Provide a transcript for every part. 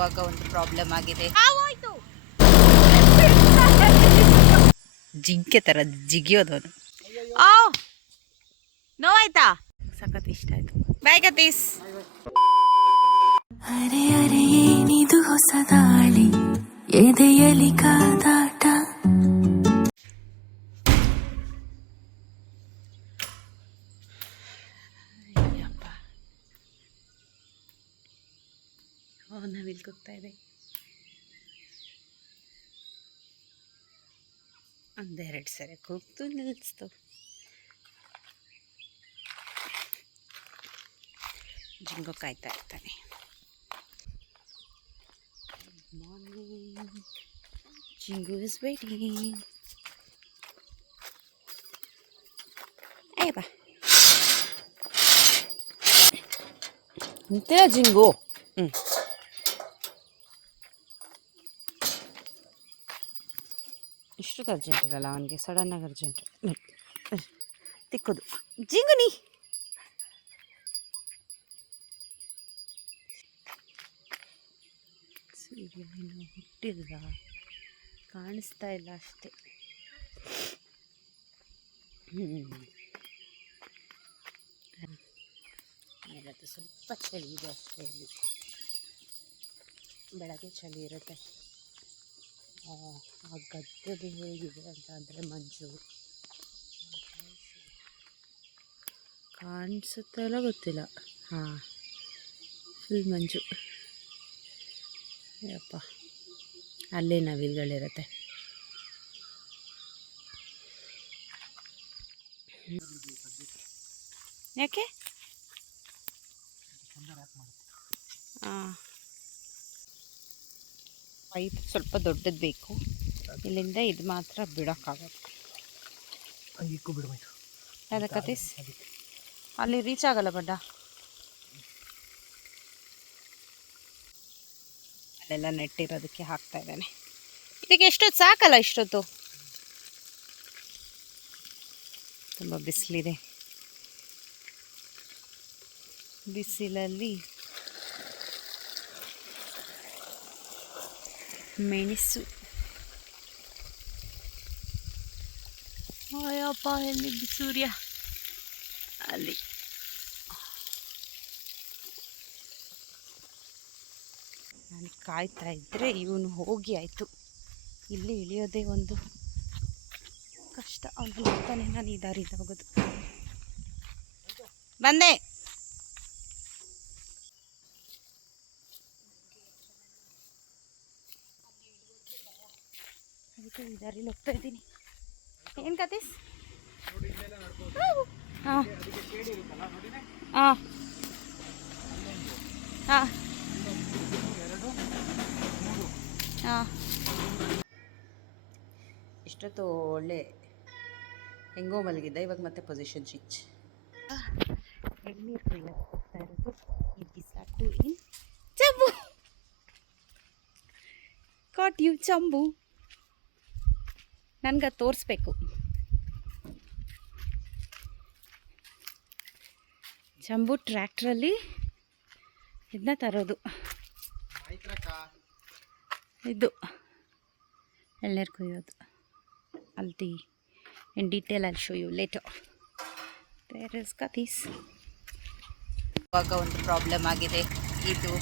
ಇವಾಗ ಒಂದು ಪ್ರಾಬ್ಲಮ್ ಆಗಿದೆ. ಜಿಂಕೆ ತರ ಜಿಗಿಯೋದು ಅದು. ನೋವಾಯ್ತಾ? ಸಖತ್ ಇಷ್ಟ ಆಯ್ತು. ಬಾಯ್ ಕತೀಸ್. ಅರೆ ಅರೆ ಏನಿದು ಹೊಸ ದಾಳಿ, ಎದೆಯಲಿ ಕಾದಾಟ. ನವಿಲ್ ಕೂಗ್ತಾ ಇದೆ. ಒಂದೆರಡು ಸರಿ ಕೂಗ್ತು ನಿಲ್ಲಿಸ್ತು. ಜಿಂಗು ಕಾಯ್ತಾ ಇರ್ತಾನೆ. Morning Jingu is waiting. ಏ ಬಾ ಅಂತೀರ ಜಿಂಗು. ಇಷ್ಟೊತ್ತು ಅರ್ಜೆಂಟ್ ಇರಲ್ಲ ಅವನಿಗೆ, ಸಡನ್ನಾಗಿ ಅರ್ಜೆಂಟ್ ತಿಕ್ಕೋದು. ಜಿಂಗು ನೀ ಸೂರ್ಯ ಇನ್ನು ಹುಟ್ಟಿಲ್ಲ, ಕಾಣಿಸ್ತಾ ಇಲ್ಲ ಅಷ್ಟೇ. ಅದು ಸ್ವಲ್ಪ ಚಳಿ ಇದೆ ಅಷ್ಟೇ. ಅಲ್ಲಿ ಬೆಳಗ್ಗೆ ಚಳಿ ಇರುತ್ತೆ. ಆ ಗದ್ದೆದು ಹೇಗಿದೆ ಅಂತ ಅಂದರೆ ಮಂಜು ಕಾಣಿಸುತ್ತಾ ಇಲ್ಲ ಗೊತ್ತಿಲ್ಲ. ಹಾಂ, ಫುಲ್ ಮಂಜು. ಯಪ್ಪ, ಅಲ್ಲೇ ನವಿಲುಗಳಿರುತ್ತೆ. ಯಾಕೆ? ಹಾಂ, ಪೈಪ್ ಸ್ವಲ್ಪ ದೊಡ್ಡದು ಬೇಕು. ಇಲ್ಲಿಂದ ಇದು ಮಾತ್ರ ಬಿಡೋಕ್ಕಾಗಲ್ಲ. ಅದಕ್ಕೆ ಅಲ್ಲಿ ರೀಚ್ ಆಗಲ್ಲ ಬಡ್ಡ. ಅಲ್ಲೆಲ್ಲ ನೆಟ್ಟಿರೋದಕ್ಕೆ ಹಾಕ್ತಾ ಇದ್ದಾನೆ. ಇದಕ್ಕೆ ಎಷ್ಟೊತ್ತು ಸಾಕಲ್ಲ, ಇಷ್ಟೊತ್ತು. ತುಂಬ ಬಿಸಿಲಿದೆ. ಬಿಸಿಲಲ್ಲಿ ಮೆಣಸು. ಅಯ್ಯಪ್ಪ, ಎಲ್ಲಿದ್ದು ಸೂರ್ಯ? ಅಲ್ಲಿ ನಾನು ಕಾಯ್ತಾ ಇದ್ದರೆ ಇವನು ಹೋಗಿ ಆಯಿತು. ಇಲ್ಲಿ ಇಳಿಯೋದೇ ಒಂದು ಕಷ್ಟ. ಅವನು ಹೋಗ್ತಾನೆ, ನಾನು ಈ ದಾರಿಯಿಂದ ಹೋಗೋದು. ಬಂದೆ. ಅದಕ್ಕೆ ಈ ದಾರಿಲಿ ಹೋಗ್ತಾ ಇದ್ದೀನಿ. ಏನು ಕತೀಸ್? ಹಾಂ ಹಾಂ ಹಾಂ ಹಾಂ. ಇಷ್ಟೊತ್ತು ಒಳ್ಳೆ ಹೆಂಗೋ ಮಲಗಿದ್ದೆ, ಇವಾಗ ಮತ್ತೆ ಪೊಸಿಷನ್ ಚೇಂಜ್. ಎಳ್ನೀರು ಕುಯ್ಯಕ್ಕೆ ಹೋಗ್ತಾ ಇರೋದು. ಈ ಬಿಸಾಕು ಇನ್ ಚಂಬು. ಕಾಟ್ ಯು ಚಂಬು. ನನ್ಗೆ ತೋರಿಸ್ಬೇಕು. ಚಂಬು ಟ್ರ್ಯಾಕ್ಟ್ರಲ್ಲಿ ಇದನ್ನ ತರೋದು. ಇದು ಎಳ್ನೀರು ಕುಯ್ಯೋದು. ಅಲ್ಲಿ in detail I show you later. There is ಕತೀಸ್. ಇವಾಗ ಒಂದು ಪ್ರಾಬ್ಲಮ್ ಆಗಿದೆ. ಇದು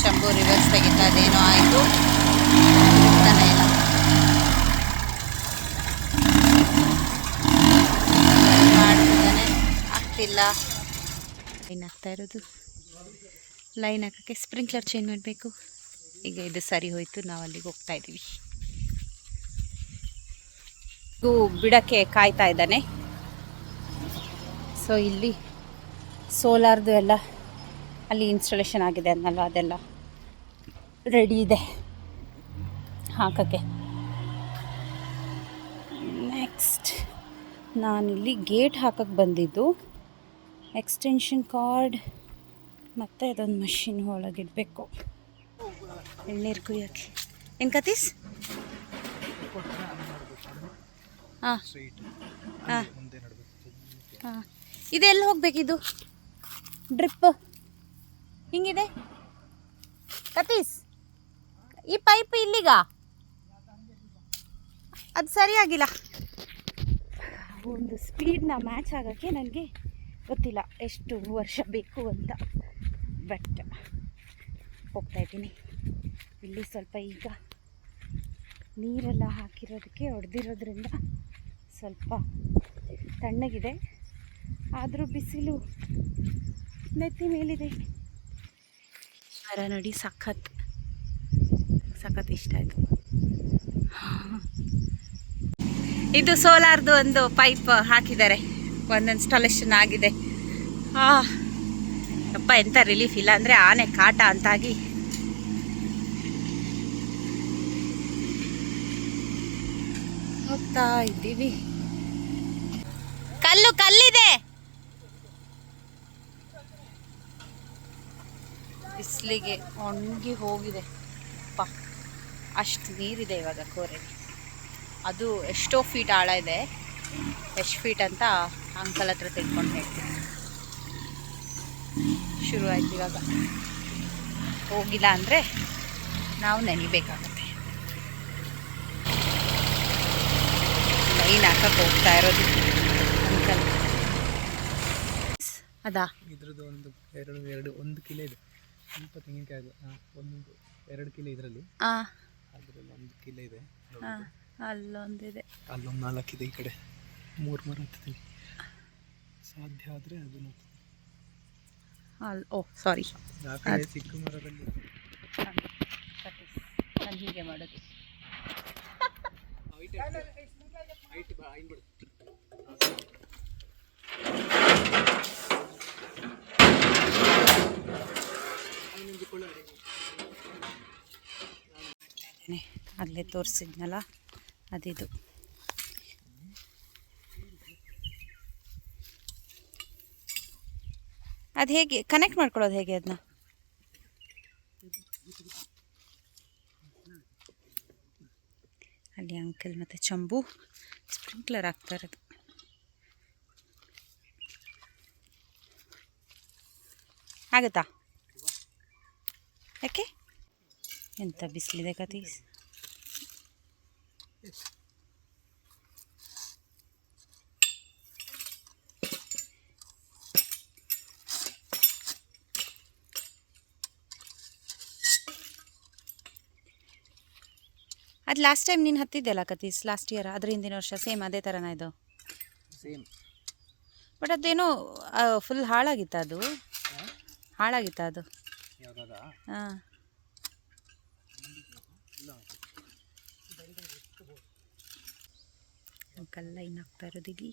ಶಂಭು ರಿವರ್ಸ್ ತೆಗಿತಾ ಅದೇನೋ ಆಯಿತು, ಹೋಗ್ತಾನೆ ಇಲ್ಲ. ಮಾಡ್ತಿದ್ದಾನೆ, ಆಗ್ತಿಲ್ಲ. ಲೈನ್ ಆಗ್ತಾ ಇರೋದು. ಲೈನ್ ಹಾಕೋಕ್ಕೆ ಸ್ಪ್ರಿಂಕ್ಲರ್ ಚೇಂಜ್ ಮಾಡಬೇಕು. ಈಗ ಇದು ಸರಿ ಹೋಯಿತು, ನಾವು ಅಲ್ಲಿಗೆ ಹೋಗ್ತಾ ಇದ್ದೀವಿ. ಇದು ಬಿಡೋಕ್ಕೆ ಕಾಯ್ತಾ ಇದ್ದಾನೆ. ಸೊ ಇಲ್ಲಿ ಸೋಲಾರ್ದು ಎಲ್ಲ ಅಲ್ಲಿ ಇನ್ಸ್ಟಾಲೇಷನ್ ಆಗಿದೆ ಅನ್ನಲ್ಲ, ಅದೆಲ್ಲ ರೆಡಿ ಇದೆ ಹಾಕೋಕ್ಕೆ. ನೆಕ್ಸ್ಟ್ ನಾನಿಲ್ಲಿ ಗೇಟ್ ಹಾಕೋಕ್ಕೆ ಬಂದಿದ್ದು. ಎಕ್ಸ್ಟೆನ್ಷನ್ ಕಾರ್ಡ್ ಮತ್ತು ಅದೊಂದು ಮಷಿನ್ ಒಳಗಿಡಬೇಕು. ಎಳ್ನೀರು ಕುಯ್ಯೋಕ್ಕೆ. ಏನು ಕತೀಸ್? ಹಾಂ ಹಾಂ ಹಾಂ. ಇದೆಲ್ಲಿ ಹೋಗ್ಬೇಕಿದು ಡ್ರಿಪ್? ಹಿಂಗಿದೆ ಕತೀಸ್. ಈ ಪೈಪ್ ಇಲ್ಲಿಗ ಅದು ಸರಿಯಾಗಿಲ್ಲ. ಒಂದು ಸ್ಪೀಡ್ನ ಮ್ಯಾಚ್ ಆಗೋಕ್ಕೆ ನನಗೆ ಗೊತ್ತಿಲ್ಲ ಎಷ್ಟು ವರ್ಷ ಬೇಕು ಅಂತ. ಬಟ್ ಹೋಗ್ತಾಯಿದ್ದೀನಿ. ಇಲ್ಲಿ ಸ್ವಲ್ಪ ಈಗ ನೀರೆಲ್ಲ ಹಾಕಿರೋದಕ್ಕೆ ಹೊಡೆದಿರೋದ್ರಿಂದ ಸ್ವಲ್ಪ ತಣ್ಣಗಿದೆ. ಆದರೂ ಬಿಸಿಲು ನೆತ್ತಿ ಮೇಲಿದೆ. ಮರ ನೋಡಿ ಸಖತ್ ಇಷ್ಟ ಆಯಿತು. ಇದು ಸೋಲಾರ್ದು ಒಂದು ಪೈಪ್ ಹಾಕಿದ್ದಾರೆ, ಒಂದು ಇನ್ಸ್ಟಾಲೇಷನ್ ಆಗಿದೆ. ಅಪ್ಪ ಎಂಥ ರಿಲೀಫ್. ಇಲ್ಲ ಅಂದರೆ ಆನೆ ಕಾಟ ಅಂತಾಗಿ ಹೋಗ್ತಾ ಇದ್ದೀವಿ. ಕಲ್ಲಿದೆ. ಬಿಸಿಲಿಗೆ ಒಣಗಿ ಹೋಗಿದೆ ಅಪ್ಪ. ಅಷ್ಟು ನೀರಿದೆ ಇವಾಗ ಕೋರೆಗೆ. ಅದು ಎಷ್ಟೋ ಫೀಟ್ ಆಳ ಇದೆ. ಎಷ್ಟು ಫೀಟ್ ಅಂತ ಅಂಕಲ್ ಹತ್ರ ತಿಳ್ಕೊಂಡು ಹೇಳ್ತೀನಿ. ಶುರು ಆಯ್ತು ಇವಾಗ. ಹೋಗಿಲ್ಲ ಅಂದರೆ ನಾವು ನೆನಿಬೇಕಾಗತ್ತೆ. ಲೈನ್ ಹಾಕಕ್ಕೆ ಹೋಗ್ತಾ ಇರೋದು ಅಂಕಲ್. ಅದಾ ಇದ್ರದ್ದು ಒಂದು ಕಿಲೋ ಇದೆ. ಸ್ವಲ್ಪ ತೆಂಗಿನಕಾಯಿ ಒಂದು 2 ಕಿಲೋ ಇದರಲ್ಲಿ. ಅದರಲ್ಲಿ 1 ಕಿಲೋ ಇದೆ. ಅಲ್ಲೊಂದಿದೆ, ಅಲ್ಲೊಂದು 4 ಇದೆ. ಈ ಕಡೆ 3 ಮರ ಹತ್ತೀನಿ. ಸಾಧ್ಯ ಆದರೆ ಅದನ್ನು ಸಾರಿ, ಆ ಕಡೆ ಚಿಕ್ಕ ಮರದಲ್ಲಿ ನಾನು ಹೀಗೆ ಮಾಡೋದು. ಆಗಲೇ ತೋರಿಸಿದ್ನಲ್ಲ ಅದಿದು. ಅದು ಹೇಗೆ ಕನೆಕ್ಟ್ ಮಾಡ್ಕೊಳ್ಳೋದು, ಹೇಗೆ ಅದನ್ನ? ಅಲ್ಲಿ ಅಂಕಲ್ ಮತ್ತು ಚಂಬು ಸ್ಪ್ರಿಂಕ್ಲರ್ ಆಗ್ತಾ ಇರೋದು. ಆಗುತ್ತಾ? ಯಾಕೆ ಎಂಥ ಬಿಸಿಲಿದೆ ಕತೀಸ್. ಅದು ಲಾಸ್ಟ್ ಟೈಮ್ ನೀನು ಹತ್ತಿದ್ದೆಲ್ಲ ಕತೀಸ್, ಲಾಸ್ಟ್ ಇಯರ್, ಅದ್ರ ಹಿಂದಿನ ವರ್ಷ ಸೇಮ್ ಅದೇ ಥರನ ಇದು? ಸೇಮ್. ಬಟ್ ಅದೇನೋ ಫುಲ್ ಹಾಳಾಗಿತ್ತ ಅದು? ಹಾಳಾಗಿತ್ತ ಅದು? ಹಾಂ. ಅಂಕಲ್ ಲೈನ್ ಹಾಕ್ತಾ ಇರೋದು ಇಲ್ಲಿ,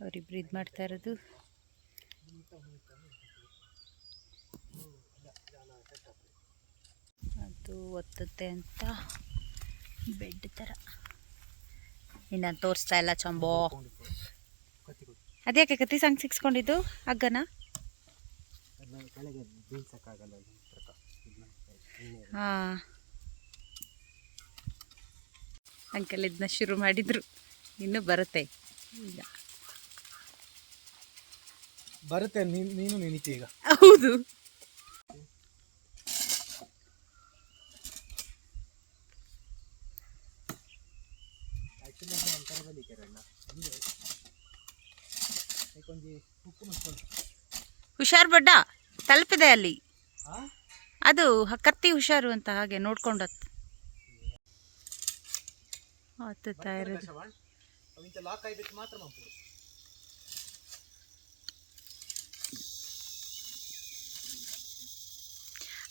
ಅವರಿಬ್ರು ಇದು ಮಾಡ್ತಾ ಇರೋದು. ಅದು ಒತ್ತುತ್ತೆ ಅಂತ ಬೆಡ್ ಥರ. ಇನ್ನು ತೋರಿಸ್ತಾ ಇಲ್ಲ ಚಂಬೋ. ಅದ್ಯಾಕೆ ಕತ್ತಿ ಸಂಗ್ ಸಿಕ್ಸ್ಕೊಂಡಿದ್ದು ಹಗ್ಗನ? ಹಾಂ, ಅಂಕಲ್ ಇದನ್ನ ಶುರು ಮಾಡಿದ್ರು. ಇನ್ನೂ ಬರುತ್ತೆ ಈಗ. ಬರುತ್ತೆ. ನೀನು ನೆನಿತಿ ಈಗ. ಹೌದು. ಹುಷಾರ್ ಬಡ್ಡ ತಲುಪಿದೆ ಅಲ್ಲಿ. ಅದು ಕತ್ತಿ ಹುಷಾರು ಅಂತ ಹಾಗೆ ನೋಡ್ಕೊಂಡು ಹತ್ತುತ್ತಾ ಇರೋದು.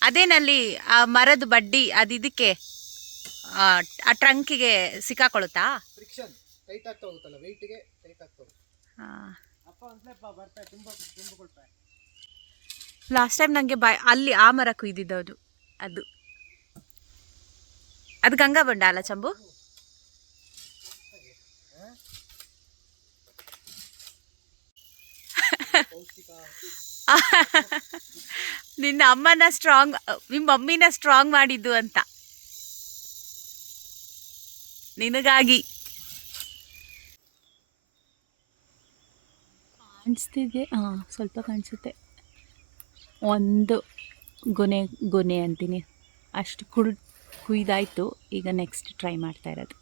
ಅದೇನಲ್ಲಿ ಆ ಮರದ ಬಡ್ಡಿ ಅದು ಇದಕ್ಕೆ ಆ ಟ್ರಂಕಿಗೆ ಸಿಕ್ಕಾಕೊಳ್ಳುತ್ತಾ? ಲಾಸ್ಟ್ ಟೈಮ್ ನನಗೆ ಅಲ್ಲಿ ಆ ಮರ ಕುಯ್ದಿದ್ದದು. ಅದು ಗಂಗಾ ಬಂಡ ಅಲ್ಲ ಚಂಬು? ನಿನ್ನ ಅಮ್ಮನ ಸ್ಟ್ರಾಂಗ್, ನಿಮ್ಮ ಮಮ್ಮಿನ ಸ್ಟ್ರಾಂಗ್ ಮಾಡಿದ್ದು ಅಂತ ನಿನಗಾಗಿ. ಕಾಣಿಸ್ತಿದೆ? ಹಾಂ, ಸ್ವಲ್ಪ ಕಾಣಿಸುತ್ತೆ. ಒಂದು ಗೊನೆ ಅಂತೀನಿ, ಅಷ್ಟು ಕುಯ್ದಾಯಿತು. ಈಗ ನೆಕ್ಸ್ಟ್ ಟ್ರೈ ಮಾಡ್ತಾ ಇರೋದು.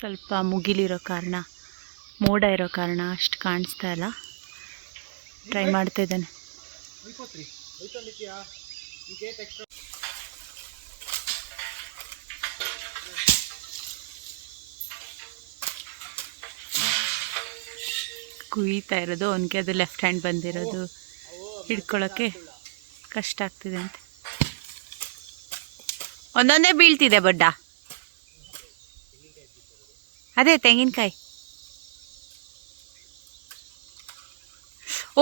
ಸ್ವಲ್ಪ ಮುಗಿಲಿರೋ ಕಾರಣ, ಮೋಡ ಇರೋ ಕಾರಣ ಅಷ್ಟು ಕಾಣಿಸ್ತಾ ಇಲ್ಲ. ಟ್ರೈ ಮಾಡ್ತಾ ಇದ್ದಾನೆ. ಕುಯ್ತಾ ಇರೋದು ಅವನಿಗೆ. ಅದು ಲೆಫ್ಟ್ ಹ್ಯಾಂಡ್ ಬಂದಿರೋದು ಹಿಡ್ಕೊಳ್ಳೋಕ್ಕೆ ಕಷ್ಟ ಆಗ್ತಿದೆ ಅಂತೆ. ಒಂದೊಂದೇ ಬೀಳ್ತಿದೆ ಬಡ್ಡ. ಅದೇ ತೆಂಗಿನಕಾಯಿ.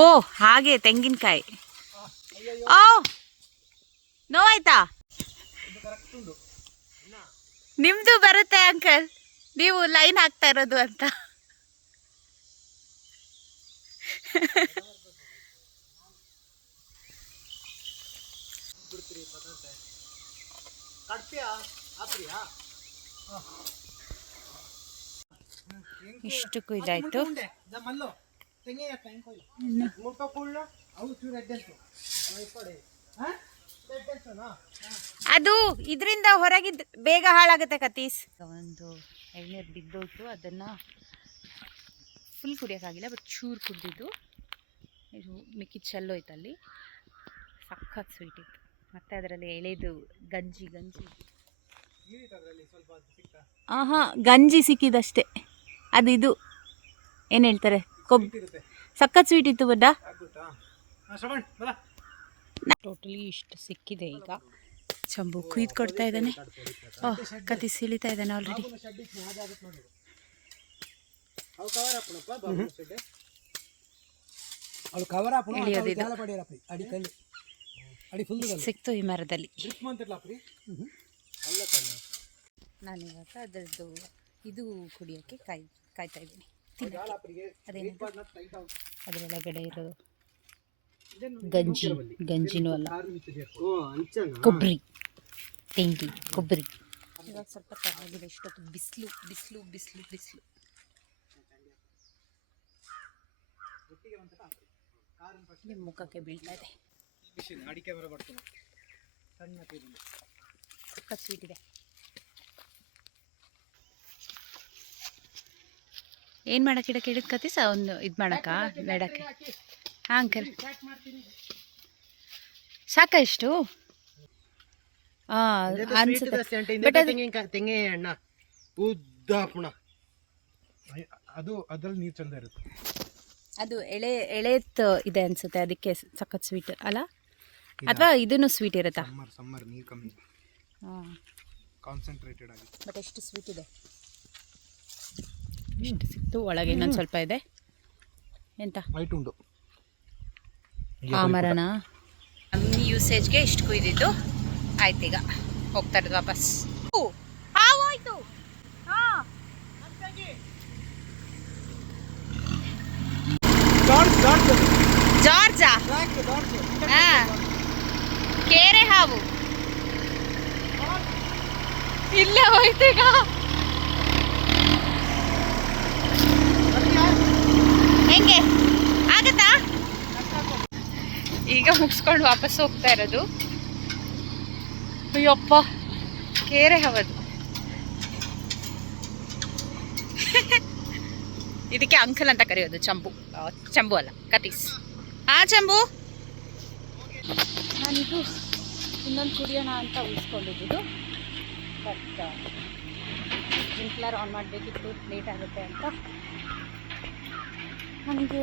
ಓ ಹಾಗೆ ತೆಂಗಿನಕಾಯಿ. ಓ ನೋವಾಯ್ತಾ? ನಿಮ್ದು ಬರುತ್ತೆ ಅಂಕಲ್, ನೀವು ಲೈನ್ ಹಾಕ್ತಾ ಇರೋದು ಅಂತ. ಇಷ್ಟು ಕುಯ್ದಾಯ್ತು. ಅದು ಇದರಿಂದ ಹೊರಗಿದ್ದು ಬೇಗ ಹಾಳಾಗುತ್ತೆ ಕತೀಸ್. ಒಂದು ಎಳ್ನೀರು ಬಿದ್ದೋಯ್ತು, ಅದನ್ನು ಫುಲ್ ಕುಡಿಯೋಕ್ಕಾಗಿಲ್ಲ, ಬಟ್ ಚೂರು ಕುಡಿದಿದ್ದು. ಇದು ಮಿಕ್ಕಿದ ಚೆಲ್ಲೋಯ್ತು ಅಲ್ಲಿ. ಸಖತ್ ಸ್ವೀಟ್ ಇತ್ತು. ಮತ್ತು ಅದರಲ್ಲಿ ಎಳೆದು ಗಂಜಿ ಗಂಜಿ ಸಿಕ್ಕಿದಷ್ಟೇ. ಅದು ಇದು ಏನು ಹೇಳ್ತಾರೆ, ಸಖತ್ ಸ್ವೀಟ್ ಇತ್ತು ಬಡ್ಡ. ಟೋಟಲಿ ಇಷ್ಟು ಸಿಕ್ಕಿದೆ. ಈಗ ಚಂಬು ಕುಯ್ದು ಕೊಡ್ತಾ ಇದ್ದಾನೆ. ಓಹ್ ಕತಿ ಸಿಳಿತಾ ಇದ್ದಾನೆ ಆಲ್ರೆಡಿ. ಸಿಕ್ತು ಈ ಮರದಲ್ಲಿ. ನಾನಿವಾಗ ಅದರದ್ದು ಇದು ಕುಡಿಯೋಕ್ಕೆ ಕಾಯ್ತಾ ಇದ್ದೀನಿ. ಅದರೊಳಗಡೆ ಇರೋದು ಗಂಜಿನೂ ಅಲ್ಲ, ಕೊಬ್ಬರಿ, ತೆಂಗಿ ಕೊಬ್ಬರಿ. ಇವಾಗ ಸ್ವಲ್ಪ ತಣ್ಣಗಿದೆ. ಇಷ್ಟೊತ್ತು ಬಿಸಿಲು ಬಿಸಿಲು ಬಿಸಿಲು ಬಿಸಿಲು. ನಿಮ್ಮ ಮುಖಕ್ಕೆ ಬೀಳ್ತಾ ಇದೆ. ಸಖತ್ ಸ್ವೀಟ್ ಇದೆ. ಏನು ಮಾಡೋಕ್ಕಿಡ ಕೇಳಿದ ಕತೀಸ ಒಂದು ಇದು ಮಾಡೋಕ್ಕ ಬೇಡಕ್ಕೆ. ಹಾಂ ಅಂಕಲ್ ಸಾಕ ಇಷ್ಟು? ಅನ್ಸುತ್ತೆ. ಅದು ಅದ್ರಲ್ಲಿ ನೀರು ಚಂದ ಇರುತ್ತೆ. ಅದು ಎಳೆತ್ ಇದೆ ಅನ್ಸುತ್ತೆ, ಅದಕ್ಕೆ ಸಖತ್ ಸ್ವೀಟ್ ಅಲ್ಲ? ಅಥವಾ ಇದನ್ನು ಸ್ವೀಟ್ ಇರುತ್ತಾ? ಸಮ್ಮರ್ ನೀರು ಕಮ್ಮಿ, ಕಾನ್ಸಂಟ್ರೇಟೆಡ್ ಆಗಿ. ಬಟ್ ಎಷ್ಟು ಸ್ವೀಟ್ ಇದೆ. ಇಷ್ಟು ಸಿಕ್ತು. ಒಳಗೆ ಇನ್ನೊಂದು ಸ್ವಲ್ಪ ಇದೆ. ಎಂತ ವೈಟ್ ಉಂಡು ಆ ಮರನ ಕಮ್ಮಿ ಯೂಸೇಜ್ಗೆ ಇಷ್ಟು ಕುಯ್ದಿದ್ದು ಆಯ್ತು. ಈಗ ಹೋಗ್ತಾ ಇರೋದು ವಾಪಸ್. ಆಯ್ತು. ಜಾರ್ಜಾ ಕೇರೆ ಹಾವು ಇಲ್ಲೇ ಹೋಯ್ತು. ಈಗ ಹೆಂಗೆ ಆಗತ್ತಾ? ಈಗ ಮುಗಿಸ್ಕೊಂಡು ವಾಪಸ್ ಹೋಗ್ತಾ ಇರೋದು. ಅಯ್ಯಪ್ಪ ಕೇರೆ ಹವದು. ಇದಕ್ಕೆ ಅಂಕಲ್ ಅಂತ ಕರೆಯೋದು. ಚಂಬು ಅಲ್ಲ ಕತೀಸ್. ಚಂಬು. ನಾನಿದು ಇನ್ನೊಂದು ಕುಡಿಯೋಣ ಅಂತ ಉಳಿಸ್ಕೊಂಡಿದ್ದು, ಬಟ್ ಸ್ಪ್ರಿಂಕ್ಲರ್ ಆನ್ ಮಾಡಬೇಕಿತ್ತು, ಲೇಟ್ ಆಗುತ್ತೆ ಅಂತ ನನಗೆ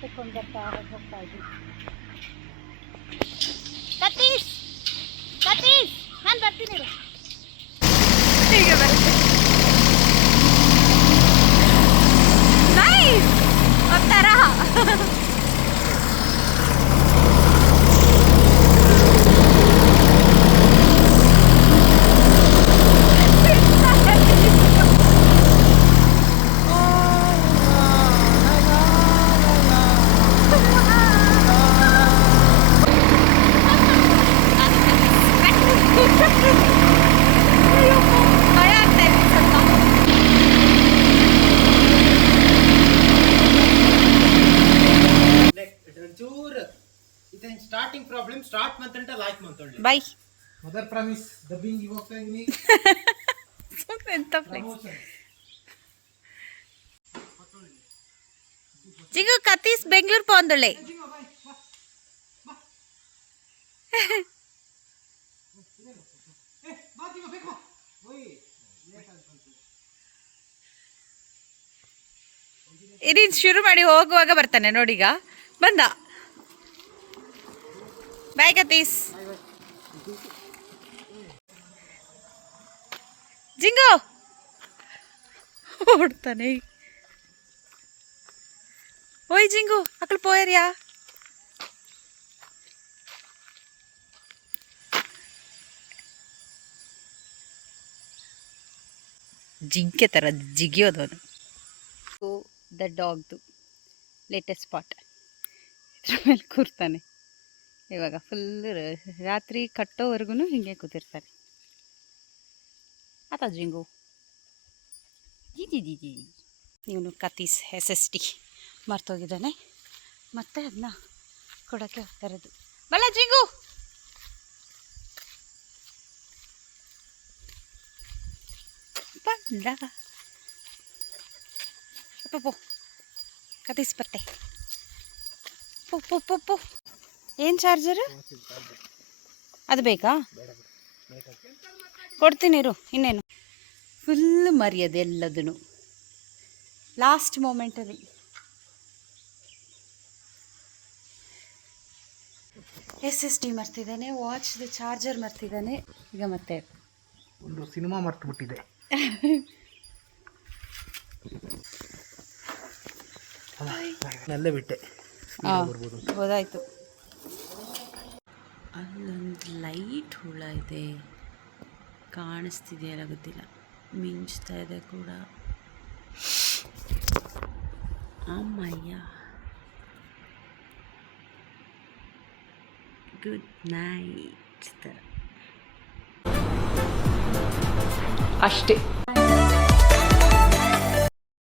ತಗೊಂಡು ಬರ್ತಾ ಹೋಗ್ತಾ ಇದ್ದೀನಿ. ಕತೀಸ್ ನಾನು ಬರ್ತೀನಿ. ಹೀಗೆ ಬರುತ್ತೆ. ನೈಸ್ ಒಂಥರ. ಇದನ್ನ ಸ್ಟಾರ್ಟಿಂಗ್ ಪ್ರಾಬ್ಲಮ್ ಸ್ಟಾರ್ಟ್ ಮಂತಂಟ ಲಾಸ್ಟ್ ಮಂತ್ only. ಬೈ ಮದರ್ ಪ್ರಾಮಿಸ್ ಡಬ್ಬಿಂಗ್ ಹೋಗ್ತಾ ಇದೀನಿ. ಎಂತ ಫ್ಲೆಕ್ಸ್. ಜಿಂಗು ಕತೀಸ್ ಬೆಂಗಳೂರು ಪೋಂದೊಳ್ಳೆ. ಇದೀನ್ ಶುರು ಮಾಡಿ ಹೋಗುವಾಗ ಬರ್ತಾನೆ ನೋಡೀಗ ಬಂದ. ಬಾಯ್ ಕತೀಸ್. ಜಿಂಗು ಓಡ್ತಾನೆ. ಓಯ್ ಜಿಂಗು ಅಕ್ಕಳು ಪೋಯರ್ಯಾ. ಜಿಂಕೆ ಥರ ಜಿಗಿಯೋದು ಅದು. ದ ಡಾಗ್ದು ಲೇಟೆಸ್ಟ್ ಸ್ಪಾಟ್. ಇದ್ರ ಮೇಲೆ ಕೂರ್ತಾನೆ ಇವಾಗ. ಫುಲ್ ರಾತ್ರಿ ಕಟ್ಟೋವರೆಗೂ ಹಿಂಗೆ ಕೂತಿರ್ತಾರೆ. ಆತ ಜಿಂಗು ಜಿ ಇವನು ಕತೀಸ್ SST ಮರ್ತೋಗಿದ್ದಾನೆ. ಮತ್ತೆ ಅದನ್ನ ಕೊಡೋಕ್ಕೆ ಹೋಗ್ತಾ ಇರೋದು. ಬಲ್ಲ ಜಿಂಗು. ಬಂದ ಪೋ ಕತೀಸ್ ಬತ್ತೆ. ಪೋ ಪೋ ಪೋ ಪೋ. ಏನು ಚಾರ್ಜರು ಅದು ಬೇಕಾ? ಕೊಡ್ತೀನಿ ಇರು. ಇನ್ನೇನು ಫುಲ್ ಮರ್ಯಾದೆ ಎಲ್ಲದೂ ಲಾಸ್ಟ್ ಮೂಮೆಂಟಲ್ಲಿ. SST ಮರ್ತಿದ್ದಾನೆ, ವಾಚ್ದು ಚಾರ್ಜರ್ ಮರ್ತಿದ್ದಾನೆ. ಈಗ ಮತ್ತೆ ಒಂದು ಸಿನಿಮಾ ಮರ್ತು ಬಿಟ್ಟಿದೆ. ನಲ್ಲೇ ಬಿಟ್ಟೆ. ಹೋದಾಯ್ತು. ಅಲ್ಲೊಂದು ಲೈಟ್ ಹುಳ ಇದೆ, ಕಾಣಿಸ್ತಿದೆಯಲ್ಲ ಗೊತ್ತಿಲ್ಲ, ಮಿಂಚ್ತಾ ಇದೆ ಕೂಡ. ಅಮ್ಮಯ್ಯ. Good night. ಅಷ್ಟೇ.